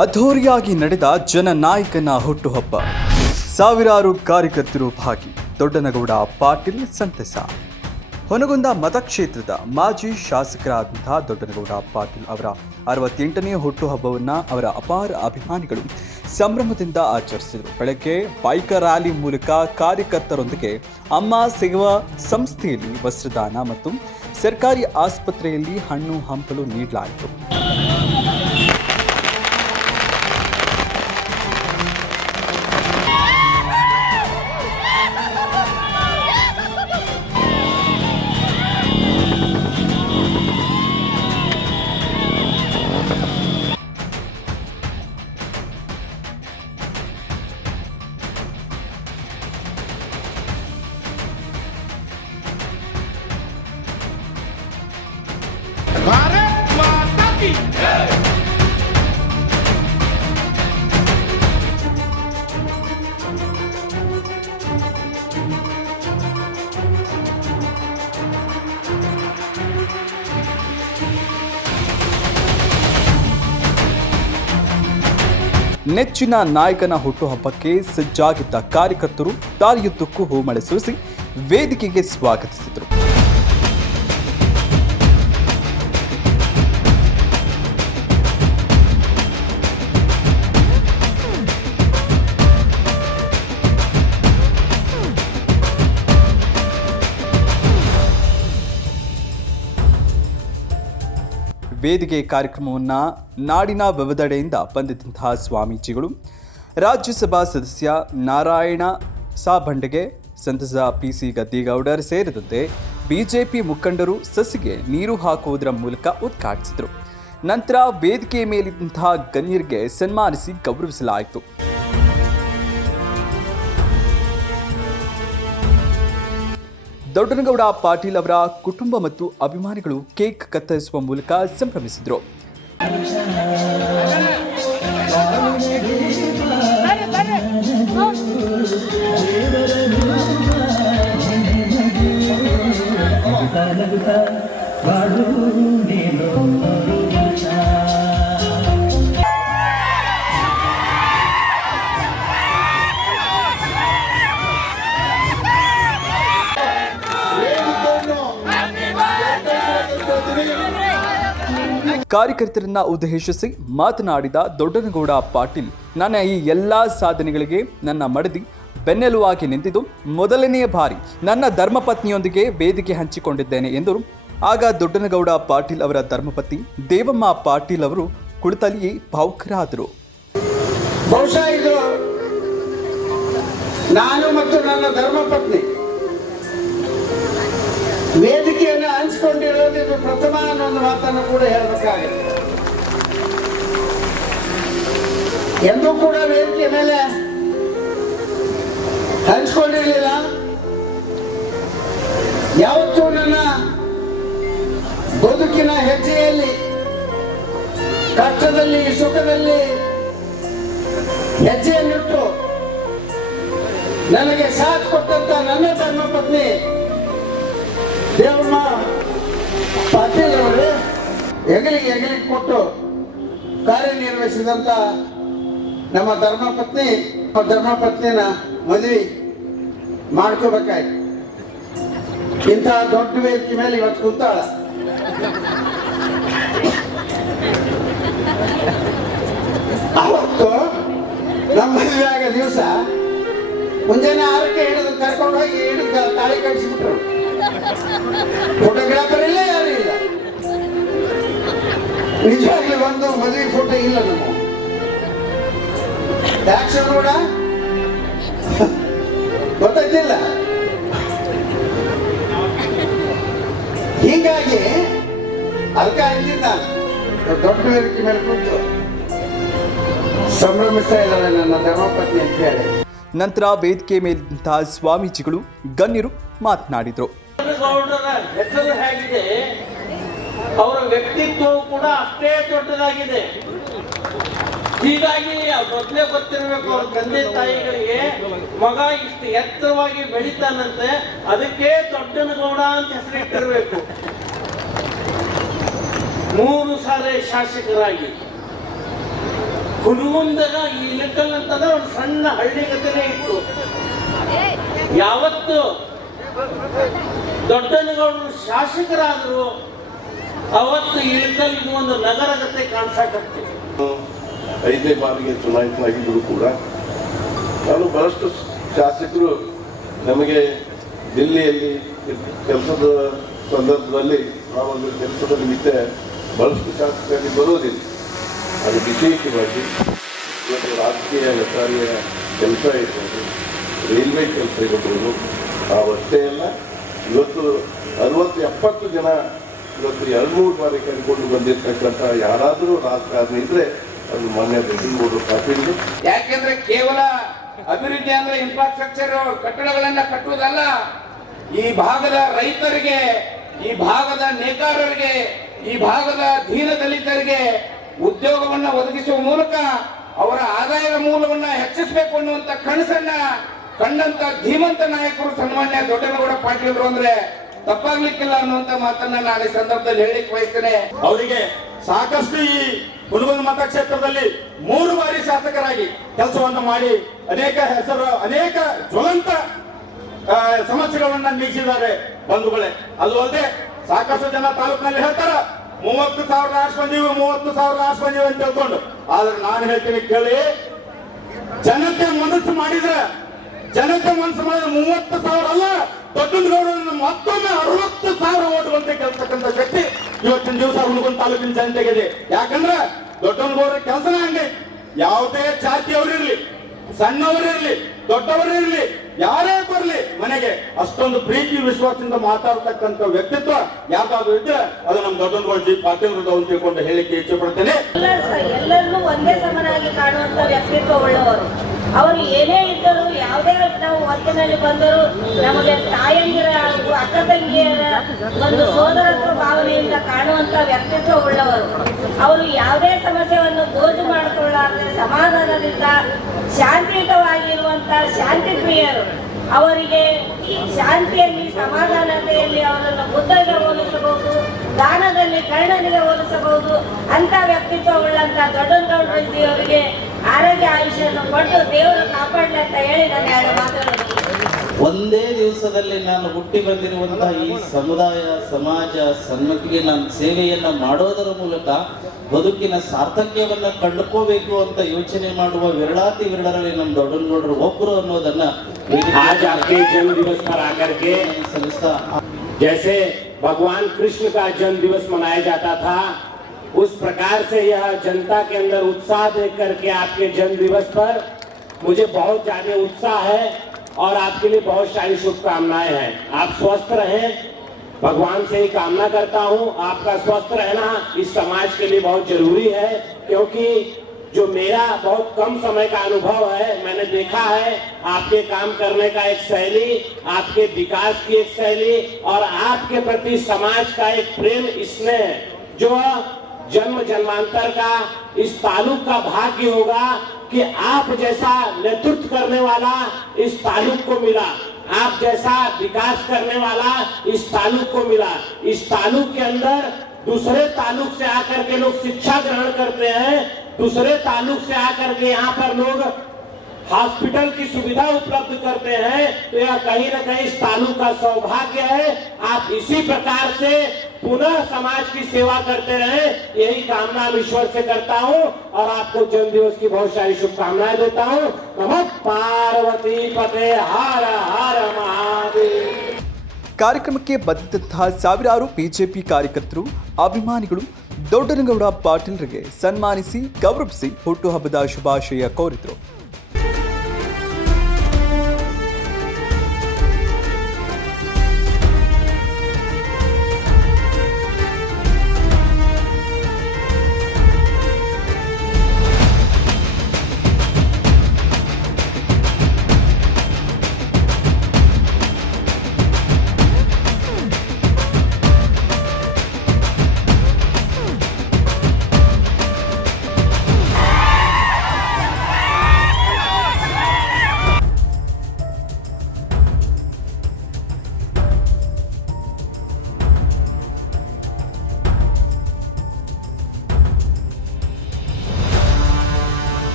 ಅದ್ಧೂರಿಯಾಗಿ ನಡೆದ ಜನನಾಯಕನ ಹುಟ್ಟುಹಬ್ಬ. ಸಾವಿರಾರು ಕಾರ್ಯಕರ್ತರು ಭಾಗಿ. ದೊಡ್ಡನಗೌಡ ಪಾಟೀಲ್ ಸಂತಸ. ಹೊನಗುಂದ ಮತಕ್ಷೇತ್ರದ ಮಾಜಿ ಶಾಸಕರಾದಂತಹ ದೊಡ್ಡನಗೌಡ ಪಾಟೀಲ್ ಅವರ 68ನೇ ಹುಟ್ಟುಹಬ್ಬವನ್ನು ಅವರ ಅಪಾರ ಅಭಿಮಾನಿಗಳು ಸಂಭ್ರಮದಿಂದ ಆಚರಿಸಿದರು. ಬೆಳಗ್ಗೆ ಬೈಕ್ ರ್ಯಾಲಿ ಮೂಲಕ ಕಾರ್ಯಕರ್ತರೊಂದಿಗೆ ಅಮ್ಮ ಸೇವಾ ಸಂಸ್ಥೆಯಲ್ಲಿ ವಸ್ತ್ರದಾನ ಮತ್ತು ಸರ್ಕಾರಿ ಆಸ್ಪತ್ರೆಯಲ್ಲಿ ಹಣ್ಣು ಹಂಪಲು ನೀಡಲಾಯಿತು. भारत माता की जय। ನೆಚ್ಚಿನ ನಾಯಕನ ಹುಟ್ಟುಹಬ್ಬಕ್ಕೆ ಸಜ್ಜಾಗಿದ್ದ ಕಾರ್ಯಕರ್ತರು ದಾರಿಯುದ್ದಕ್ಕೂ ಹೂಮಳೆ ಸುರಿಸಿ ವೇದಿಕೆಗೆ ಸ್ವಾಗತಿಸಿದರು. ವೇದಿಕೆ ಕಾರ್ಯಕ್ರಮವನ್ನು ನಾಡಿನ ವಿವಿಧೆಡೆಯಿಂದ ಬಂದಿದ್ದಂತಹ ಸ್ವಾಮೀಜಿಗಳು, ರಾಜ್ಯಸಭಾ ಸದಸ್ಯ ನಾರಾಯಣ ಸಾಬಂಡೆಗೆ, ಸಂಸದ ಪಿಸಿ ಗದ್ದಿಗೌಡರ್ ಸೇರಿದಂತೆ ಬಿಜೆಪಿ ಮುಖಂಡರು ಸಸಿಗೆ ನೀರು ಹಾಕುವುದರ ಮೂಲಕ ಉದ್ಘಾಟಿಸಿದರು. ನಂತರ ವೇದಿಕೆ ಮೇಲಿದ್ದಂತಹ ಗಣ್ಯರಿಗೆ ಸನ್ಮಾನಿಸಿ ಗೌರವಿಸಲಾಯಿತು. ದೊಡ್ಡನಗೌಡ ಪಾಟೀಲ್ ಅವರ ಕುಟುಂಬ ಮತ್ತು ಅಭಿಮಾನಿಗಳು ಕೇಕ್ ಕತ್ತರಿಸುವ ಮೂಲಕ ಸಂಭ್ರಮಿಸಿದರು. ಕಾರ್ಯಕರ್ತರನ್ನ ಉದ್ದೇಶಿಸಿ ಮಾತನಾಡಿದ ದೊಡ್ಡನಗೌಡ ಪಾಟೀಲ್, ನನ್ನ ಈ ಎಲ್ಲ ಸಾಧನೆಗಳಿಗೆ ನನ್ನ ಮಡದಿ ಬೆನ್ನೆಲುವಾಗಿ ನಿಂತಿದ್ದು ಮೊದಲನೆಯ ಬಾರಿ ನನ್ನ ಧರ್ಮಪತ್ನಿಯೊಂದಿಗೆ ವೇದಿಕೆ ಹಂಚಿಕೊಂಡಿದ್ದೇನೆ ಎಂದರು. ಆಗ ದೊಡ್ಡನಗೌಡ ಪಾಟೀಲ್ ಅವರ ಧರ್ಮಪತ್ನಿ ದೇವಮ್ಮ ಪಾಟೀಲ್ ಅವರು ಕುಳಿತಲ್ಲಿಯೇ ಭಾವುಕರಾದರು. ಬಹುಶಃ ಇದು ನಾನು ಮತ್ತು ನನ್ನ ಧರ್ಮಪತ್ನಿ ವೇದಿಕೆಯನ್ನು ಹಂಚಿಕೊಂಡಿರೋದು ಇದು ಪ್ರಥಮ ಅನ್ನೊಂದು ಮಾತನ್ನು ಕೂಡ ಹೇಳಬೇಕಾಗಿದೆ. ಎಂದೂ ಕೂಡ ವೇದಿಕೆ ಮೇಲೆ ಹಂಚಿಕೊಂಡಿರಲಿಲ್ಲ. ಯಾವತ್ತೂ ನನ್ನ ಬದುಕಿನ ಹೆಜ್ಜೆಯಲ್ಲಿ, ಕಷ್ಟದಲ್ಲಿ ಸುಖದಲ್ಲಿ ಹೆಜ್ಜೆಯನ್ನಿಟ್ಟು ನನಗೆ ಸಾಥ್ ಕೊಟ್ಟಂತ ನನ್ನ ಧರ್ಮಪತ್ನಿ ದೇವಮ್ಮ ಪಾಟೀಲ್ ಅವರೇ ಹೆಗಲಿಗೆ ಕೊಟ್ಟು ಕಾರ್ಯನಿರ್ವಹಿಸಿದಂತ ನಮ್ಮ ಧರ್ಮಪತ್ನಿನ ಮದುವೆ ಮಾಡ್ಕೋಬೇಕಾಯ್ತು. ಇಂತಹ ದೊಡ್ಡ ವೇದಿಕೆ ಮೇಲೆ ಇವತ್ತು ಕುಂತಾಳ. ಅವತ್ತು ನಮ್ಮ ಮದುವೆ ಆಗ ದಿವಸ ಮುಂಜಾನೆ 6ಕ್ಕೆ ಹಿಡಿದು ಕರ್ಕೊಂಡು ಹೋಗಿ ಹಿಡಿದು ತಾಳಿ ಕಟ್ಟಿಸ್ಬಿಟ್ರು. ಫೋಟೋಗ್ರಾಫರ್ ಇಲ್ಲ, ಯಾರು ಇಲ್ಲ. ನಿಜವಾಗ್ಲೂ ಒಂದು ಮದುವೆ ಫೋಟೋ ಇಲ್ಲ ನಮ್ಮ. ಯಾಕೆ ಕೂಡ ಗೊತ್ತಾಯ್ತಿಲ್ಲ. ಹೀಗಾಗಿ ಅದಕ್ಕೆ ಅಂದಿದ್ದ ದೊಡ್ಡ ವೇದಿಕೆ ಮೇಲೆ ಕೂತು ಸಂಭ್ರಮಿಸ್ತಾ ಇದ್ದಾರೆ ನನ್ನ ಧರ್ಮಪತ್ನಿ ಅಂತ ಹೇಳಿ. ನಂತರ ವೇದಿಕೆ ಮೇಲಿದ್ದಂತಹ ಸ್ವಾಮೀಜಿಗಳು ಗಣ್ಯರು ಮಾತನಾಡಿದರು. ಹೆಸರು ಹೇಗಿದೆ, ಅವರ ವ್ಯಕ್ತಿತ್ವವು ಕೂಡ ಅಷ್ಟೇ ದೊಡ್ಡದಾಗಿದೆ. ಹೀಗಾಗಿ ಮೊದಲೇ ಗೊತ್ತಿರಬೇಕು ಅವ್ರ ತಂದೆ ತಾಯಿಗಳಿಗೆ, ಮಗ ಇಷ್ಟು ಎತ್ತರವಾಗಿ ಬೆಳಿತಾನಂತೆ, ಅದಕ್ಕೆ ದೊಡ್ಡನಗೌಡ ಅಂತ ಹೆಸರಿಟ್ಟಿರಬೇಕು. 3 ಸಾರಿ ಶಾಸಕರಾಗಿ ಹುಡುಗಂದಾಗ ಈ ಇಳಕಲ್ ಅಂತಂದ್ರೆ ಒಂದು ಸಣ್ಣ ಹಳ್ಳಿ ಗತಿನೇ ಇತ್ತು. ಯಾವತ್ತು ದೊಡ್ಡನಗೌಡರು ಶಾಸಕರಾದ್ರು ಅವತ್ತು ಇಳಕಲ್ ಇದು ಒಂದು ನಗರಗತೆ ಕಾಣಿಸಾಕತ್ತೆ. 5ನೇ ಬಾರಿಗೆ ಚುನಾಯಿತನಾಗಿದ್ದರೂ ಕೂಡ ನಾನು ಬಹಳಷ್ಟು ಶಾಸಕರು ನಮಗೆ ದಿಲ್ಲಿಯಲ್ಲಿ ಕೆಲಸದ ಸಂದರ್ಭದಲ್ಲಿ ನಾವೊಂದು ಕೆಲಸದ ನಿಮಿತ್ತ ಬಹಳಷ್ಟು ಶಾಸಕರಲ್ಲಿ ಬರೋದಿಲ್ಲ. ಅದು ವಿಶೇಷವಾಗಿ ಇವತ್ತು ರಾಜಕೀಯ ವ್ಯಾಪಾರಿಯ ಕೆಲಸ ಇರ್ಬೋದು, ರೈಲ್ವೆ ಕೆಲಸ ಇರ್ಬೋದು, ಅವಷ್ಟೇ ಅಲ್ಲ ಇವತ್ತು 60-70 ಜನ ಇವತ್ತು 2-3 ಬಾರಿ ಕರ್ಕೊಂಡು ಬಂದಿರ್ತಕ್ಕಂಥ ಯಾರಾದರೂ ರಾಜಕಾರಣಿ ಇದ್ರೆ ಅದು ಮಾನ್ಯ ಬೆಂಗಳೂರು ಪಾಟೀಲ್. ಯಾಕೆಂದ್ರೆ ಕೇವಲ ಅಭಿವೃದ್ಧಿ ಅಂದ್ರೆ ಇನ್ಫ್ರಾಸ್ಟ್ರಕ್ಚರ್ ಕಟ್ಟಡಗಳನ್ನ ಕಟ್ಟುವುದಲ್ಲ, ಈ ಭಾಗದ ರೈತರಿಗೆ, ಈ ಭಾಗದ ನೇಕಾರರಿಗೆ, ಈ ಭಾಗದ ದೀನ ದಲಿತರಿಗೆ ಉದ್ಯೋಗವನ್ನ ಒದಗಿಸುವ ಮೂಲಕ ಅವರ ಆದಾಯದ ಮೂಲವನ್ನ ಹೆಚ್ಚಿಸಬೇಕು ಅನ್ನುವಂತ ಕನಸನ್ನ ಕಂಡಂತ ಧೀಮಂತ ನಾಯಕರು ಸನ್ಮಾನ್ಯ ದೊಡ್ಡನಗೌಡ ಪಾಟೀಲ್ರು ಅಂದ್ರೆ ತಪ್ಪಾಗ್ಲಿಕ್ಕಿಲ್ಲ ಅನ್ನುವಂತ ಮಾತನ್ನ ನಾನು ಈ ಸಂದರ್ಭದಲ್ಲಿ ಹೇಳಿಕ್ ಬಯಸ್ತೇನೆ. ಅವರಿಗೆ ಸಾಕಷ್ಟು ಈ ಹುಣಗುಂದ ಮತಕ್ಷೇತ್ರದಲ್ಲಿ 3 ಬಾರಿ ಶಾಸಕರಾಗಿ ಕೆಲಸವನ್ನು ಮಾಡಿ ಅನೇಕ ಜ್ವಲಂತ ಸಮಸ್ಯೆಗಳನ್ನ ನೀಗಿಸಿದ್ದಾರೆ ಬಂಧುಗಳೇ. ಅದು ಅಲ್ಲದೆ ಸಾಕಷ್ಟು ಜನ ತಾಲೂಕಿನಲ್ಲಿ ಹೇಳ್ತಾರ 30,000 ಆರ್ಸ್ ಬಂದೀವಿ, 30,000 ಆರ್ಸ್ ಬಂದೀವಿ ಅಂತ ತಿಳ್ಕೊಂಡು. ಆದ್ರೆ ನಾನು ಹೇಳ್ತೀನಿ ಕೇಳಿ, ಜನತೆ ಮನಸ್ಸು ಮಾಡಿದ್ರೆ 30,000 ಅಲ್ಲ, ದೊಡ್ಡನಗೌಡರನ್ನು ಮತ್ತೊಮ್ಮೆ 60,000 ಓಟುವಂತೆ ಗೆಲ್ತಕ್ಕಂಥ ಶಕ್ತಿ ಇವತ್ತಿನ ದಿವಸ ಹುಣಗುಂದ ತಾಲೂಕಿನ ಜನತೆಗಿದೆ. ಯಾಕಂದ್ರೆ ದೊಡ್ಡನಗೌಡರ ಕೆಲಸನೇ ಹಂಗೆ. ಯಾವುದೇ ಜಾತಿಯವರಿರ್ಲಿ, ಸಣ್ಣವರಿರ್ಲಿ, ದೊಡ್ಡವರಿರ್ಲಿ, ಯಾರೇ ಬರಲಿ ಮನೆಗೆ ಅಷ್ಟೊಂದು ಪ್ರೀತಿ ವಿಶ್ವಾಸದಿಂದ ಮಾತಾಡ್ತಕ್ಕಂಥ ವ್ಯಕ್ತಿತ್ವ ಯಾವ್ದಾದ್ರು ಇದ್ರೆ ಅದು ನಮ್ಮ ದೊಡ್ಡನಗೌಡ ಜಿ ಪಾಟೀಲ್ ಅಂತ ತಿಳ್ಕೊಂಡು ಹೇಳಿಕ್ಕೆ ಇಚ್ಛೆ ಪಡ್ತೇನೆ. ಎಲ್ಲರನ್ನೂ ಒಂದೇ ಸಮನಾಗಿ ಕಾಣುವಂತ ವ್ಯಕ್ತಿತ್ವ ಉಳ್ಳವರು. ಅವರು ಏನೇ ಇದ್ದರೂ, ಯಾವುದೇ ನಾವು ಹೊತ್ತಿನಲ್ಲಿ ಬಂದರೂ ನಮಗೆ ತಾಯಂದಿರ ಹಾಗೂ ಅಕ್ಕ ತಂಗಿಯರ ಒಂದು ಸೋದರತ್ವ ಭಾವನೆಯಿಂದ ಕಾಣುವಂತ ವ್ಯಕ್ತಿತ್ವ ಉಳ್ಳವರು. ಅವರು ಯಾವುದೇ ಸಮಸ್ಯೆಯನ್ನು ಗೋಜು ಮಾಡಿಕೊಳ್ಳಾರದೆ ಸಮಾಧಾನದಿಂದ ಶಾಂತಿಯುತವಾಗಿರುವಂತ ಶಾಂತಿ ಪ್ರಿಯರು. ಅವರಿಗೆ ಶಾಂತಿಯಲ್ಲಿ, ಸಮಾಧಾನತೆಯಲ್ಲಿ ಅವರನ್ನು ಬುದ್ಧಗೆ ಹೋಲಿಸಬಹುದು, ದಾನದಲ್ಲಿ ಕರ್ಣನಿಗೆ ಹೋಲಿಸಬಹುದು. ಅಂತ ವ್ಯಕ್ತಿತ್ವ ಉಳ್ಳಂತ ದೊಡ್ಡನಗೌಡರಜಿ ಅವರಿಗೆ ಆರೋಗ್ಯ ಆಯುಷ್ಯನ್ನು ಕೊಟ್ಟು ದೇವರು ಕಾಪಾಡಲಿ ಅಂತ ಹೇಳಿ ನಾನು 2 ಮಾತುಗಳನ್ನು. ಒಂದೇ ದಿವಸದಲ್ಲಿ ನಾನು ಹುಟ್ಟಿ ಬಂದಿರುವಂತಹ ಈ ಸಮುದಾಯ, ಸಮಾಜ, ಸನ್ಮತಿಗೆ ನಾನು ಸೇವೆಯನ್ನ ಮಾಡೋದರ ಮೂಲಕ ಬದುಕಿನ ಸಾರ್ಥಕ್ಯವನ್ನ ಕಂಡುಕೋಬೇಕು ಅಂತ ಯೋಚನೆ ಮಾಡುವ ವಿರಳಾತಿ ವಿರಳರಲ್ಲಿ ನಮ್ಮ ದೊಡ್ಡನಗೌಡರು ಒಬ್ಬರು ಅನ್ನೋದನ್ನ आज आपके जन्म दिवस पर आकर के जैसे भगवान कृष्ण का जन्म दिवस मनाया जाता था, उस प्रकार से यह जनता के अंदर उत्साह देख करके आपके जन्म दिवस पर मुझे बहुत ज्यादा उत्साह है और आपके लिए बहुत सारी शुभकामनाएं हैं. आप स्वस्थ रहें, भगवान से ही कामना करता हूं. आपका स्वस्थ रहना इस समाज के लिए बहुत जरूरी है, क्योंकि जो मेरा बहुत कम समय का अनुभव है, मैंने देखा है आपके काम करने का एक शैली, आपके विकास की एक शैली और आपके प्रति समाज का एक प्रेम, स्नेह जो जन्म जन्मांतर का इस तालुक का भाग्य होगा कि आप जैसा नेतृत्व करने वाला इस तालुक को मिला, आप जैसा विकास करने वाला इस तालुक को मिला. इस तालुक के अंदर दूसरे तालुक से आकर के लोग शिक्षा ग्रहण करते हैं, दूसरे तालुक से आकर के यहाँ पर लोग हॉस्पिटल की सुविधा उपलब्ध करते हैं. तो यह कहीं न कहीं इस तालुक का सौभाग्य है. आप इसी प्रकार से पुनः समाज की सेवा करते रहे, यही कामना ईश्वर से करता हूँ और आपको जन्म दिवस की बहुत सारी शुभकामनाएं देता हूँ. नमः पार्वती पते हर हर महादेव. ಕಾರ್ಯಕ್ರಮಕ್ಕೆ ಬಂದಿದ್ದಂತಹ ಸಾವಿರಾರು ಬಿಜೆಪಿ ಕಾರ್ಯಕರ್ತರು, ಅಭಿಮಾನಿಗಳು ದೊಡ್ಡನಗೌಡ ಪಾಟೀಲ್ರಿಗೆ ಸನ್ಮಾನಿಸಿ ಗೌರವಿಸಿ ಹುಟ್ಟುಹಬ್ಬದ ಶುಭಾಶಯ ಕೋರಿದರು.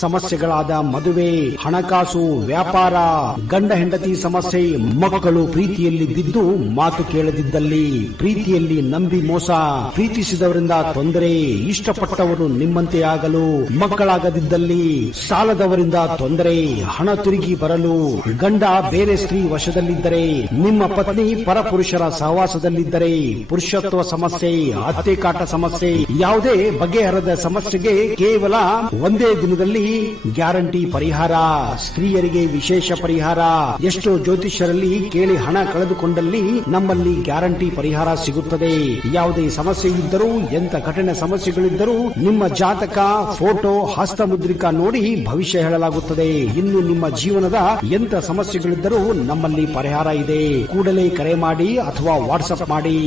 ಸಮಸ್ಯೆಗಳಾದ ಮದುವೆ, ಹಣಕಾಸು, ವ್ಯಾಪಾರ, ಗಂಡ ಹೆಂಡತಿ ಸಮಸ್ಯೆ, ಮಕ್ಕಳು ಪ್ರೀತಿಯಲ್ಲಿ ಬಿದ್ದು ಮಾತು ಕೇಳದಿದ್ದಲ್ಲಿ, ಪ್ರೀತಿಯಲ್ಲಿ ನಂಬಿ ಮೋಸ, ಪ್ರೀತಿಸಿದವರಿಂದ ತೊಂದರೆ, ಇಷ್ಟಪಟ್ಟವರು ನಿಮ್ಮಂತೆ ಆಗಲು ಮಕ್ಕಳಾಗದಿದ್ದಲ್ಲಿ, ಸಾಲದವರಿಂದ ತೊಂದರೆ, ಹಣ ತಿರುಗಿ ಬರಲು, ಗಂಡ ಬೇರೆ ಸ್ತ್ರೀ ವಶದಲ್ಲಿದ್ದರೆ, ನಿಮ್ಮ ಪತ್ನಿ ಪರಪುರುಷರ ಸಹವಾಸದಲ್ಲಿದ್ದರೆ, ಪುರುಷತ್ವ ಸಮಸ್ಯೆ, ಅತ್ತೆ ಕಾಟ ಸಮಸ್ಯೆ, ಯಾವುದೇ ಬಗೆಹರದ ಸಮಸ್ಯೆಗೆ ಕೇವಲ ಒಂದೇ ದಿನದಲ್ಲಿ ಗ್ಯಾರಂಟಿ ಪರಿಹಾರ. ಸ್ತ್ರೀಯರಿಗೆ ವಿಶೇಷ ಪರಿಹಾರ. ಎಷ್ಟೋ ಜ್ಯೋತಿಷ್ಯರಲ್ಲಿ ಕೇಳಿ ಹಣ ಕಳೆದುಕೊಂಡಲ್ಲಿ ನಮ್ಮಲ್ಲಿ ಗ್ಯಾರಂಟಿ ಪರಿಹಾರ ಸಿಗುತ್ತದೆ. ಯಾವುದೇ ಸಮಸ್ಯೆ ಇದ್ದರೂ, ಎಂತ ಕಠಿಣ ಸಮಸ್ಯೆಗಳಿದ್ದರೂ ನಿಮ್ಮ ಜಾತಕ, ಫೋಟೋ, ಹಸ್ತಮುದ್ರಿಕಾ ನೋಡಿ ಭವಿಷ್ಯ ಹೇಳಲಾಗುತ್ತದೆ. ಇನ್ನು ನಿಮ್ಮ ಜೀವನದ ಎಂತ ಸಮಸ್ಯೆಗಳಿದ್ದರೂ ನಮ್ಮಲ್ಲಿ ಪರಿಹಾರ ಇದೆ. ಕೂಡಲೇ ಕರೆ ಮಾಡಿ ಅಥವಾ ವಾಟ್ಸ್ಆಪ್ ಮಾಡಿ.